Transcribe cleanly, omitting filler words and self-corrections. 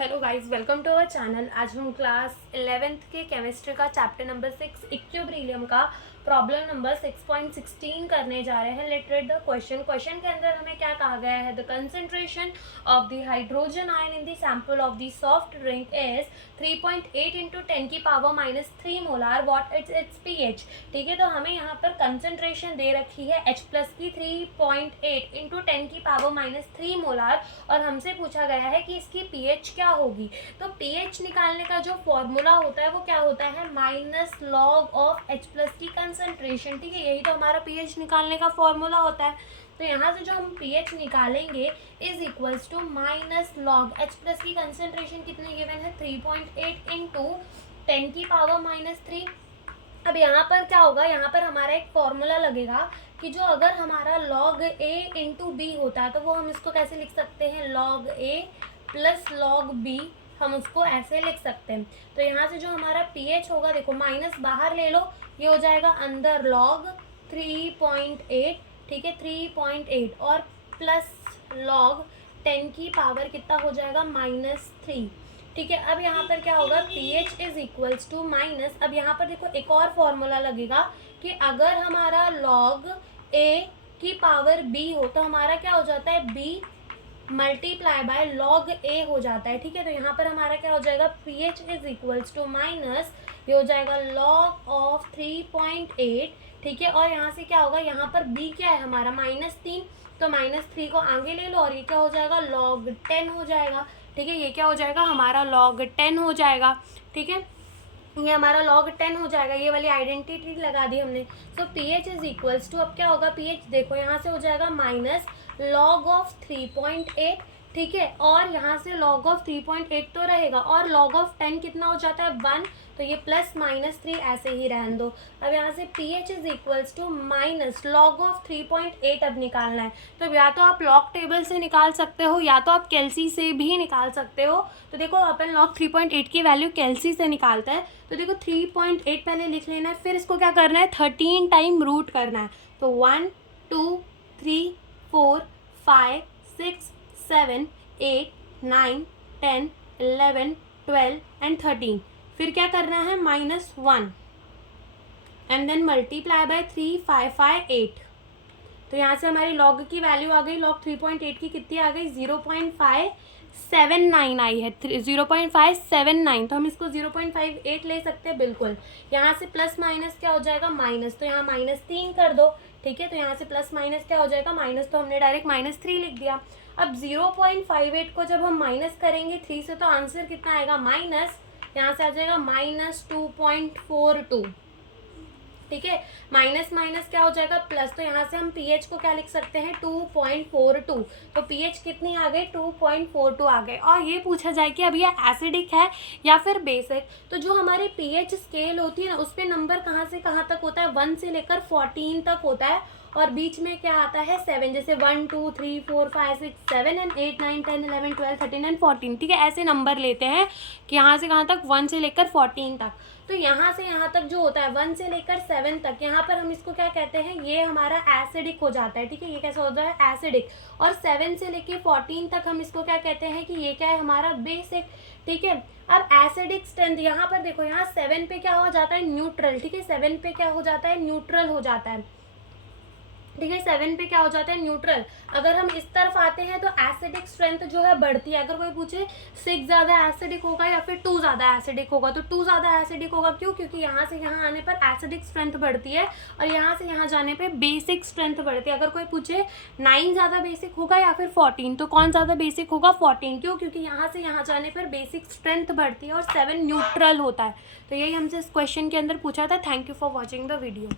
Hello guys, welcome to our channel. आज हम class 11th के केमिस्ट्री का चैप्टर नंबर 6 इक्विलिब्रियम का प्रॉब्लम नंबर 6.16 करने जा रहे हैं। लेट्स रीड द क्वेश्चन के अंदर हमें क्या कहा गया है। The concentration of the hydrogen ion in the sample of the soft drink is 3.8 into 10⁻³ molar. What it's pH. ठीक है, तो हमें यहाँ पर कंसंट्रेशन दे रखी है H प्लस की 3.8 इंटू 10⁻³ मोलार और हमसे पूछा गया है कि इसकी पीएच क्या होगी। तो पीएच निकालने का जो फॉर्मूला होता है वो क्या होता है, minus log of H plus की कंसंट्रेशन। ठीक है, यही तो हमारा पीएच निकालने का फॉर्मूला होता है। तो यहाँ से जो हम पीएच निकालेंगे is equals to minus log H plus की कंसंट्रेशन कितनी गिवन है 3.8 इंटू 10⁻³ अब यहाँ पर क्या होगा, यहाँ पर हमारा एक फॉर्मूला लगेगा कि जो अगर हमारा log a इंटू बी होता है तो वो हम इसको कैसे लिख सकते हैं, log a plus log b हम उसको ऐसे लिख सकते हैं। तो यहाँ से जो हमारा pH होगा, देखो माइनस बाहर ले लो, ये हो जाएगा अंदर log 3.8, ठीक है 3.8 और प्लस log 10 की पावर कितना हो जाएगा -3। ठीक है, अब यहाँ पर क्या होगा, pH is equals to minus, अब यहाँ पर देखो एक और फॉर्मूला लगेगा कि अगर हमारा log a की पावर b हो तो हमारा क्या हो जाता है, b multiply by log a हो जाता है। ठीक है, तो यहाँ पर हमारा क्या हो जाएगा, pH is equals to minus, ये हो जाएगा log ऑफ 3.8। ठीक है, और यहाँ से क्या होगा, यहाँ पर b क्या है हमारा -3, तो -3 को आगे ले लो और ये क्या हो जाएगा, log 10 हो जाएगा। ठीक है, ये क्या हो जाएगा हमारा log 10 हो जाएगा। ठीक है, ये हमारा log 10 हो जाएगा, ये वाली आइडेंटिटी लगा दी हमने। सो pH इज इक्वल्स टू, अब क्या होगा pH देखो यहाँ से हो जाएगा माइनस log ऑफ 3.8। ठीक है, और यहाँ से log ऑफ 3.8 तो रहेगा और log ऑफ 10 कितना हो जाता है 1, तो ये प्लस -3 ऐसे ही रहने दो। अब यहाँ से pH is equals to minus log of 3.8 अब निकालना है। तो अब या तो आप log टेबल से निकाल सकते हो या तो आप कैल्सी से भी निकाल सकते हो। तो देखो अपन log 3.8 की वैल्यू कैल्सी से निकालता है, तो देखो 3.8 पहले लिख लेना है, फिर इसको क्या करना है 13 टाइम रूट करना है। तो 1 2 3 4 5 6 7 8 9 10 11 12 एंड 13, फिर क्या करना है -1 एंड देन मल्टीप्लाई बाय 3 5 5 8। तो यहाँ से हमारी log की वैल्यू आ गई, log 3.8 की कितनी आ गई 0.579 आई है, 0.579, तो हम इसको 0.58 ले सकते हैं बिल्कुल। यहाँ से प्लस माइनस क्या हो जाएगा माइनस, तो यहाँ -3 कर दो। ठीक है, तो यहाँ से प्लस माइनस क्या हो जाएगा माइनस, तो हमने डायरेक्ट -3 लिख दिया। अब 0.58 को जब हम माइनस करेंगे 3 से तो आंसर कितना आएगा माइनस, यहाँ से आ जाएगा -2.42। ठीक है, माइनस माइनस क्या हो जाएगा प्लस, तो यहाँ से हम pH को क्या लिख सकते हैं 2.42, तो pH कितनी आ गई 2.42 आ गए। और ये पूछा जाए कि अब ये एसिडिक है या फिर बेसिक, तो जो हमारी pH स्केल होती है ना उस पर नंबर कहाँ से कहाँ तक होता है, 1 से लेकर 14 तक होता है और बीच में क्या आता है 7, जैसे 1 2 3 4 5 6 7 एंड 8 9 10 11 12 13 एंड 14। ठीक है, ऐसे नंबर लेते हैं कि यहाँ से कहाँ तक 1 से लेकर 14 तक। तो यहाँ से यहाँ तक जो होता है 1 से लेकर 7 तक, यहाँ पर हम इसको क्या कहते हैं, ये हमारा एसिडिक हो जाता है। ठीक है, ये कैसा होता है एसिडिक, और 7 से लेकर 14 तक हम इसको क्या कहते हैं कि ये क्या है हमारा बेसिक। ठीक है, अब एसिडिक स्ट्रेंथ यहाँ पर देखो, यहाँ 7 पे क्या हो जाता है न्यूट्रल। ठीक है, 7 पे क्या हो जाता है न्यूट्रल हो जाता है। ठीक है, 7 पे क्या हो जाता है न्यूट्रल। अगर हम इस तरफ आते हैं तो एसिडिक स्ट्रेंथ जो है बढ़ती है। अगर कोई पूछे 6 ज़्यादा एसिडिक होगा या फिर 2 ज़्यादा एसिडिक होगा, तो 2 ज़्यादा एसिडिक होगा। क्यों, क्योंकि यहाँ से यहाँ आने पर एसिडिक स्ट्रेंथ बढ़ती है और यहाँ से यहाँ जाने पे बेसिक स्ट्रेंथ बढ़ती है। अगर कोई पूछे 9 ज़्यादा बेसिक होगा या फिर 14, तो कौन ज़्यादा बेसिक होगा 14। क्यों, क्योंकि यहाँ से यहाँ जाने पर बेसिक स्ट्रेंथ बढ़ती है और 7 न्यूट्रल होता है। तो यही हमसे इस क्वेश्चन के अंदर पूछा था। Thank you for watching the video.